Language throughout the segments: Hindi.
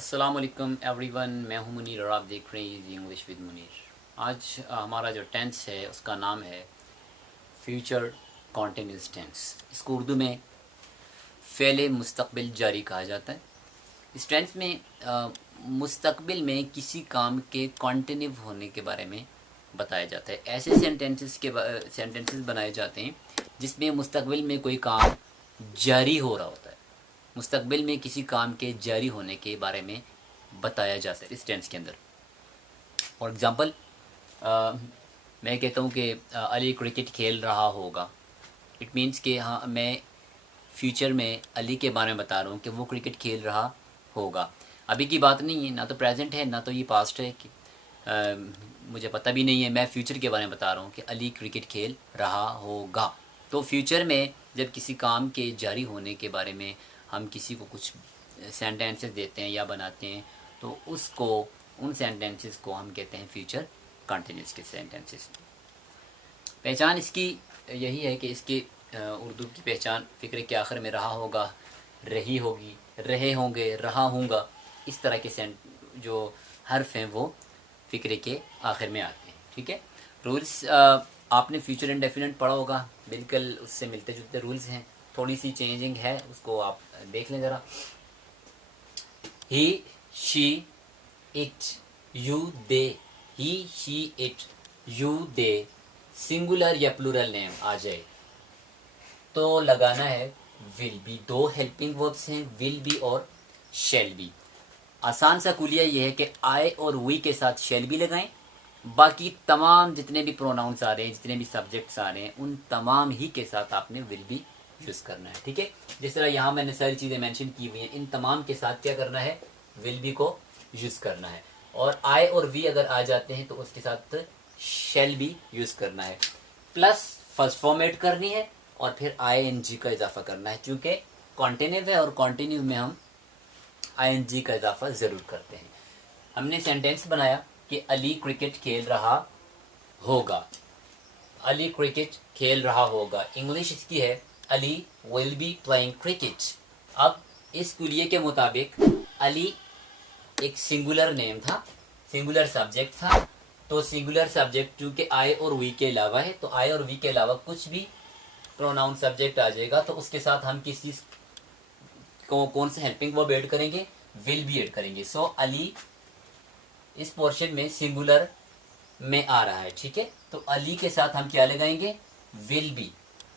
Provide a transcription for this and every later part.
अस्सलाम वालेकुम एवरीवन, मैं हूं मुनीर और आप देख रहे हैं इंग्लिश विद मुनीर। आज हमारा जो टेंस है उसका नाम है फ्यूचर कॉन्टिन्यूस टेंस। इसको उर्दू में फ़ेल मुस्तक़बिल जारी कहा जाता है। इस टेंस में मुस्तक़बिल में किसी काम के कॉन्टिन्यू होने के बारे में बताया जाता है। ऐसे सेंटेंसेस बनाए जाते हैं जिसमें मुस्तक़बिल में कोई काम जारी हो रहा होता है। मुस्तक़बिल में किसी काम के जारी होने के बारे में बताया जाता है इस टेंस के अंदर। फॉर एग्ज़ाम्पल, मैं कहता हूँ कि अली क्रिकेट खेल रहा होगा। इट मीन्स कि हाँ, मैं फ्यूचर में अली के बारे में बता रहा हूँ कि वो क्रिकेट खेल रहा होगा। अभी की बात नहीं है, ना तो प्रेजेंट है ना तो ये पास्ट है कि मुझे पता भी नहीं है। मैं फ्यूचर के बारे में बता रहा हूँ कि अली क्रिकेट खेल रहा होगा। तो फ्यूचर में जब किसी काम के जारी होने के बारे में हम किसी को कुछ सेंटेंसेस देते हैं या बनाते हैं तो उसको उन सेंटेंसेस को हम कहते हैं फ्यूचर कंटिन्यूस के सेंटेंसेस। पहचान इसकी यही है कि इसकी उर्दू की पहचान फ़िक्र के आखिर में रहा होगा, रही होगी, रहे होंगे, रहा होऊंगा, इस तरह के जो हर्फ हैं वो फ़िक्र के आखिर में आते हैं। ठीक है। रूल्स आपने फ्यूचर इंडेफिनिट पढ़ा होगा, बिल्कुल उससे मिलते जुलते रूल्स हैं। थोड़ी सी चेंजिंग है, उसको आप देख लें ज़रा। He, she, it, you, they. He, she, it, you, they singular या प्लूरल नेम आ जाए तो लगाना है विल बी। दो हेल्पिंग वर्ब्स हैं, विल बी और शेल बी। आसान सा कुलिया ये है कि आई और वी के साथ शेल बी लगाएं। बाकी तमाम जितने भी प्रोनाउंस आ रहे हैं, जितने भी सब्जेक्ट्स आ रहे हैं, उन तमाम ही के साथ आपने विल बी यूज़ करना है। ठीक है। जिस तरह यहाँ मैंने सारी चीज़ें मेंशन की हुई हैं, इन तमाम के साथ क्या करना है, विल बी को यूज़ करना है। और आई और वी अगर आ जाते हैं तो उसके साथ शेल बी यूज़ करना है। प्लस फर्स्ट फॉर्म ऐड करनी है और फिर आई एन जी का इजाफा करना है। चूँकि कॉन्टिन्यू है और कॉन्टिन्यू में हम आई एन जी का इजाफा ज़रूर करते हैं। हमने सेंटेंस बनाया कि अली क्रिकेट खेल रहा होगा। अली क्रिकेट खेल रहा होगा। इंग्लिश इसकी है Ali will be playing cricket. अब इस कुलिये के मुताबिक अली एक सिंगुलर नेम था, सिंगुलर सब्जेक्ट था। तो सिंगुलर सब्जेक्ट चूंकि आई और वी के अलावा है, तो आई और वी के अलावा कुछ भी प्रोनाउन सब्जेक्ट आ जाएगा तो उसके साथ हम किस चीज को कौन से हेल्पिंग वर्ब ऐड करेंगे, विल बी ऐड करेंगे। सो अली इस पोर्शन में सिंगुलर में आ रहा है। ठीक है। तो अली के साथ हम क्या लगाएंगे, will be.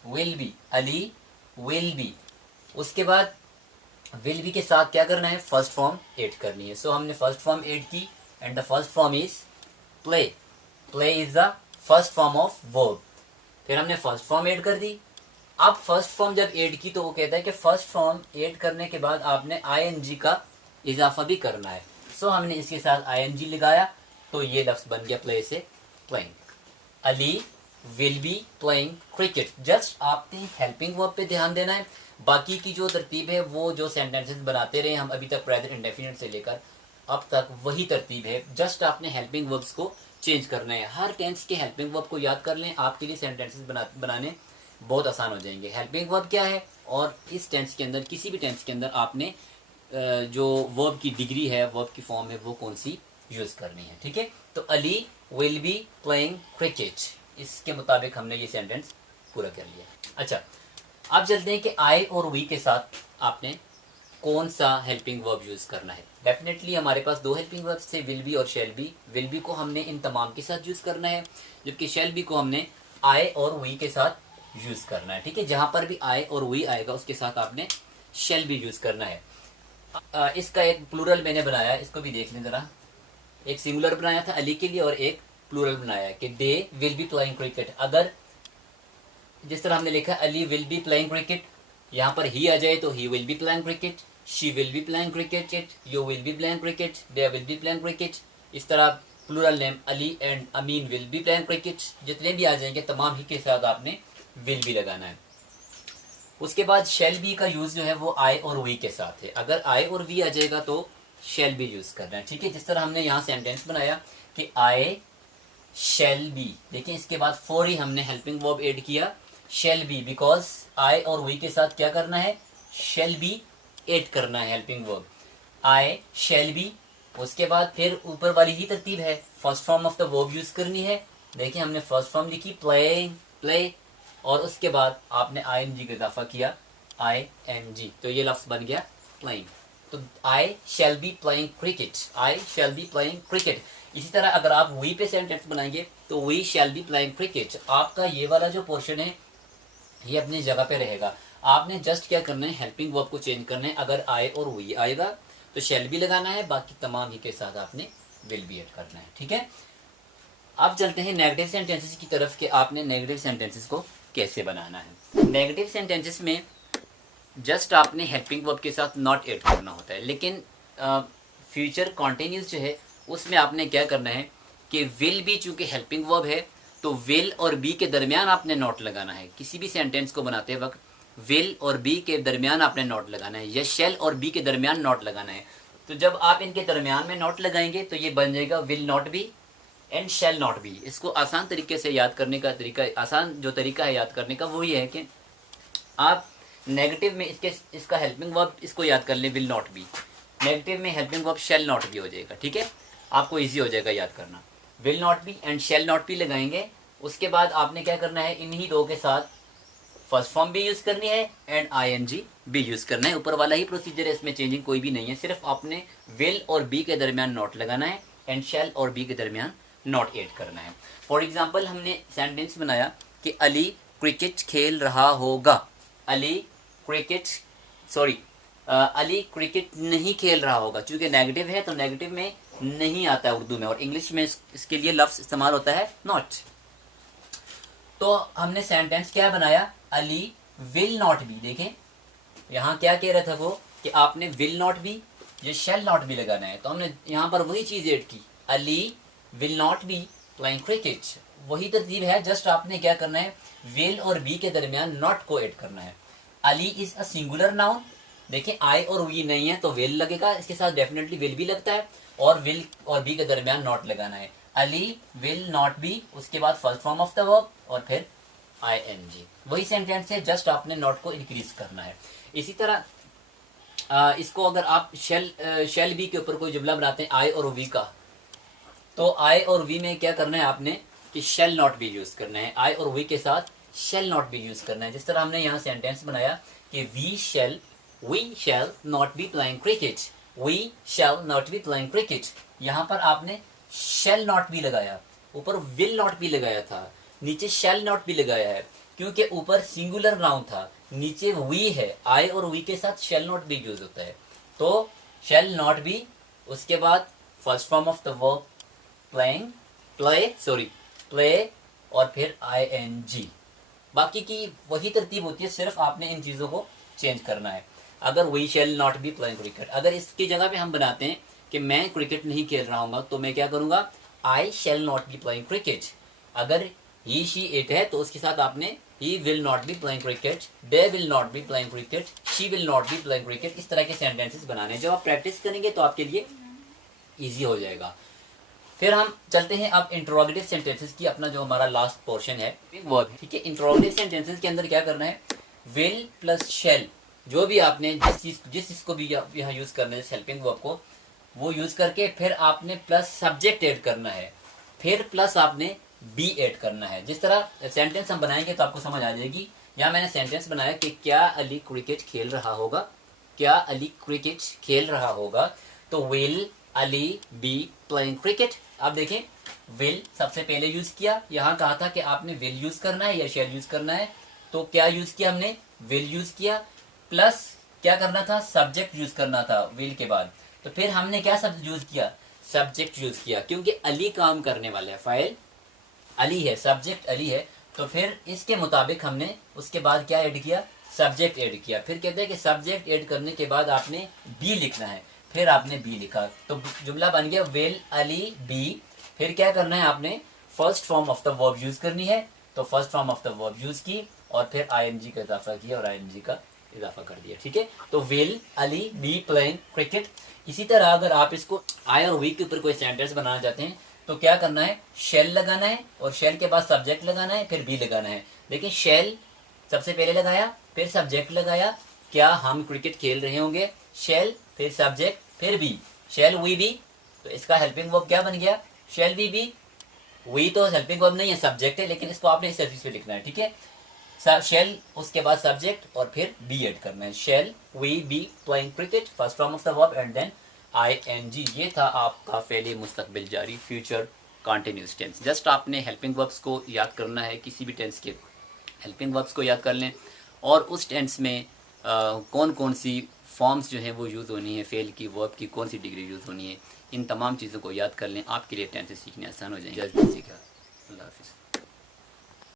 Will be, Ali will B. उसके बाद विल बी के साथ क्या करना है, फर्स्ट फॉर्म ऐड करनी है। सो हमने फर्स्ट फॉर्म ऐड की and the first form is play. Play is the first form of verb. फिर हमने फर्स्ट फॉर्म ऐड कर दी। अब फर्स्ट फॉर्म जब ऐड की तो वो कहता है कि फर्स्ट फॉर्म ऐड करने के बाद आपने आई एन जी का इजाफा भी करना है। सो हमने इसके साथ आई एन जी लगाया तो ये लफ्ज बन गया प्ले से playing. Ali will be playing cricket. Just आपने हेल्पिंग वर्ब पे ध्यान देना है। बाकी की जो तरतीब है वो जो सेंटेंसेस बनाते रहे हम अभी तक प्रेजेंट इंडेफिनिट से लेकर अब तक वही तरतीब है। जस्ट आपने हेल्पिंग वर्ब्स को चेंज करना है। हर टेंस के हेल्पिंग वर्ब को याद कर लें, आपके लिए सेंटेंसेस बनाने बहुत आसान हो जाएंगे। हेल्पिंग वर्ब क्या है और इस टेंस के अंदर, किसी भी टेंस के अंदर आपने जो वर्ब की डिग्री है, वर्ब की फॉर्म है, वो कौन सी यूज करनी है। ठीक है। तो Ali will be playing cricket, इसके मुताबिक हमने ये सेंटेंस पूरा कर लिया। अच्छा, अब चलते हैं कि आई और वी के साथ आपने कौन सा हेल्पिंग वर्ब यूज करना है। डेफिनेटली हमारे पास दो हेल्पिंग वर्ब्स थे, विल बी और शेल बी। विल बी को हमने इन तमाम के साथ यूज करना है, जबकि शेल बी को हमने आई और वी के साथ यूज करना है। ठीक है। जहां पर भी आई और वी आएगा उसके साथ आपने शेल बी यूज करना है। इसका एक प्लूरल मैंने बनाया, इसको भी देख लें जरा। एक सिंगुलर बनाया था अली के लिए और एक प्लूरल बनाया कि they will be playing cricket. अगर जिस तरह हमने लिखा Ali will be playing cricket, यहाँ पर ही आ जाए तो he will be playing cricket, she will be playing cricket, you will be playing cricket, they will be playing cricket. इस तरह plural name Ali and Amin will be playing cricket, जितने भी आ जाएंगे तमाम ही के साथ आपने विल बी लगाना है। उसके बाद शेल बी का यूज जो है वो आई और वी के साथ है। अगर आई और वी आ जाएगा तो शेल बी यूज करना है। ठीक है। जिस तरह हमने यहाँ सेंटेंस बनाया कि आई शेल बी, देखिए इसके बाद फॉर ही हमने हेल्पिंग वर्ब ऐड किया शेल बी, बिकॉज आई और वी के साथ क्या करना है, शेल बी ऐड करना है हेल्पिंग वर्ब। आई शैल बी, उसके बाद फिर ऊपर वाली ही तरतीब है, first form of the verb use करनी है। देखिए हमने फर्स्ट फॉर्म लिखी प्लेइंग, प्ले, और उसके बाद आपने आईएनजी का इजाफा किया आईएनजी, तो ये लफ्ज बन गया प्लेइंग। तो I shall be playing cricket, I shall be playing cricket. इसी तरह अगर आप वी पे सेंटेंस बनाएंगे तो we shall be playing cricket, आपका ये वाला जो पोर्शन है ये अपनी जगह पे रहेगा। आपने जस्ट क्या करना है, हेल्पिंग वर्ब को चेंज करना है। अगर आई और वी आएगा तो शैल भी लगाना है, बाकी तमाम ही के साथ आपने विल बी ऐड करना है, ठीक है। अब चलते हैं नेगेटिव सेंटेंसेस की तरफ कि आपने नेगेटिव सेंटेंसेस को कैसे बनाना है। नेगेटिव सेंटेंसेस में जस्ट आपने हेल्पिंग वर्ब के साथ नॉट ऐड करना होता है, लेकिन फ्यूचर कॉन्टिन्यूस जो है उसमें आपने क्या करना है कि विल बी चूंकि हेल्पिंग वर्ब है तो विल और बी के दरमियान आपने नॉट लगाना है। किसी भी सेंटेंस को बनाते वक्त विल और बी के दरमियान आपने नॉट लगाना है, या शेल और बी के दरमियान नॉट लगाना है। तो जब आप इनके दरमियान में नॉट लगाएंगे तो ये बन जाएगा will not B and shall not be. इसको आसान तरीके से याद करने का तरीका, आसान जो तरीका है याद करने का वो ये है कि आप नेगेटिव में इसका हेल्पिंग वर्ब इसको याद कर लें विल नॉट बी, नेगेटिव में helping verb shall not be हो जाएगा, ठीक है। आपको इजी हो जाएगा याद करना, will not B and shall not be लगाएंगे। उसके बाद आपने क्या करना है, इन्हीं दो के साथ फर्स्ट फॉर्म भी यूज करनी है एंड आईएनजी भी यूज करना है। ऊपर वाला ही प्रोसीजर है, इसमें चेंजिंग कोई भी नहीं है, सिर्फ आपने विल और बी के दरमियान नॉट लगाना है एंड शेल और बी के दरमियान नॉट ऐड करना है। फॉर एग्जाम्पल हमने सेंटेंस बनाया कि अली क्रिकेट खेल रहा होगा, अली क्रिकेट नहीं खेल रहा होगा। चूंकि नेगेटिव है तो नेगेटिव में नहीं आता है उर्दू में, और इंग्लिश में इसके लिए लफ्ज इस्तेमाल होता है नॉट। तो हमने सेंटेंस क्या बनाया, अली विल नॉट बी। देखें यहाँ क्या कह रहा था वो कि आपने विल नॉट बी या शेल नॉट बी लगाना है, तो हमने यहाँ पर वही चीज ऐड की, Ali will not be playing cricket. वही तरतीब है, जस्ट आपने क्या करना है, विल और बी के दरमियान नॉट को ऐड करना है। Ali is a singular noun, देखिए आई और वी नहीं है तो विल लगेगा, इसके साथ डेफिनेटली विल भी लगता है, और विल और बी के दरमियान नॉट लगाना है। अली विल नॉट बी, उसके बाद first form of the verb और फिर आईएनजी। वही सेंटेंस है, जस्ट आपने नॉट को इंक्रीज करना है। इसी तरह इसको अगर आप शेल बी के ऊपर कोई जुमला बनाते हैं आई और वी का, तो आई और वी में क्या करना है आपने कि शेल नॉट बी यूज करना है, आई और वी के साथ शेल नॉट बी यूज करना है। जिस तरह हमने यहाँ सेंटेंस बनाया कि we shall not be playing cricket, we shall not be playing cricket. यहाँ पर आपने शेल नॉट बी लगाया, ऊपर विल नॉट बी लगाया था, नीचे शेल नॉट बी लगाया है, क्योंकि ऊपर सिंगुलर नाउन था, नीचे वी है, आई और वी के साथ शेल नॉट बी यूज होता है। तो शेल नॉट बी, उसके बाद first form of the verb play और फिर आईएनजी। बाकी की वही तरतीब होती है, सिर्फ आपने इन चीजों को चेंज करना है। अगर we shall not be playing cricket, अगर इसकी जगह पे हम बनाते हैं कि मैं क्रिकेट नहीं खेल रहा हूँ, तो मैं क्या करूंगा, I shall not be playing cricket. अगर ही शी इट है तो उसके साथ आपने he will not be playing cricket, they will not be playing cricket, she will not be playing cricket. इस तरह के सेंटेंसेस बनाने, जब आप प्रैक्टिस करेंगे तो आपके लिए ईजी हो जाएगा। फिर हम चलते हैं अब इंट्रोगेटिव सेंटेंसेस की, अपना जो हमारा लास्ट पोर्शन है वर्ब है, ठीक है। इंट्रोगेटिव सेंटेंसेस के अंदर क्या करना है, विल प्लस शेल, जो भी आपने जिस चीज को भी यहाँ यूज करना है हेल्पिंग वर्ब को, वो यूज करके फिर आपने प्लस सब्जेक्ट ऐड करना है, फिर प्लस आपने बी ऐड करना है। जिस तरह सेंटेंस हम बनाएंगे तो आपको समझ आ जाएगी। यहाँ मैंने सेंटेंस बनाया कि क्या अली क्रिकेट खेल रहा होगा, क्या अली क्रिकेट खेल रहा होगा, तो will Ali B playing cricket. अब देखें विल सबसे पहले यूज किया, यहाँ कहा था कि आपने विल यूज करना है या शेल यूज करना है, तो क्या यूज किया हमने, विल यूज किया, प्लस क्या करना था, सब्जेक्ट यूज करना था विल के बाद। तो फिर हमने क्या शब्द यूज किया, सब्जेक्ट यूज किया, क्योंकि अली काम करने वाला है, फाइल अली है, सब्जेक्ट अली है, तो फिर इसके मुताबिक हमने उसके बाद क्या ऐड किया, सब्जेक्ट ऐड किया। फिर कहते हैं कि सब्जेक्ट ऐड करने के बाद आपने बी लिखना है, फिर आपने बी लिखा, तो जुमला बन गया विल अली बी। फिर क्या करना है, आपने first form of the verb use करनी है, तो first form of the verb use की और फिर आईएनजी का इजाफा किया और आईएनजी का इजाफा कर दिया, ठीक है। तो will Ali B playing cricket. इसी तरह अगर आप इसको आई और वी के ऊपर कोई सेंटेंस बनाना चाहते हैं तो क्या करना है, शेल लगाना है और शेल के बाद सब्जेक्ट लगाना है, फिर बी लगाना है। देखिए शेल सबसे पहले लगाया, फिर सब्जेक्ट लगाया, क्या हम क्रिकेट खेल रहे होंगे, शेल फिर सब्जेक्ट फिर बी, शैल वी बी, तो इसका हेल्पिंग वर्ब क्या बन गया, शैल वी बी। वी तो हेल्पिंग वर्ब नहीं है, सब्जेक्ट है, लेकिन इसको आपने इस तरीके से लिखना है, ठीक है। शेल उसके बाद सब्जेक्ट और फिर बी ऐड करना है, shall we be playing cricket, first form of the verb and then ING। ये था आपका फेली मुस्तकबिल जारी, फ्यूचर कॉन्टिन्यूस टेंस। जस्ट आपने हेल्पिंग वर्ब्स को याद करना है, किसी भी टेंस के हेल्पिंग वर्ब्स को याद कर लें, और उस टेंस में कौन कौन सी फॉर्म्स जो हैं वो यूज़ होनी है, फेल की वर्ब की कौन सी डिग्री यूज़ होनी है, इन तमाम चीज़ों को याद कर लें, आपके लिए टेंस सीखने आसान हो जाएंगे। अल्लाह हाफिज़।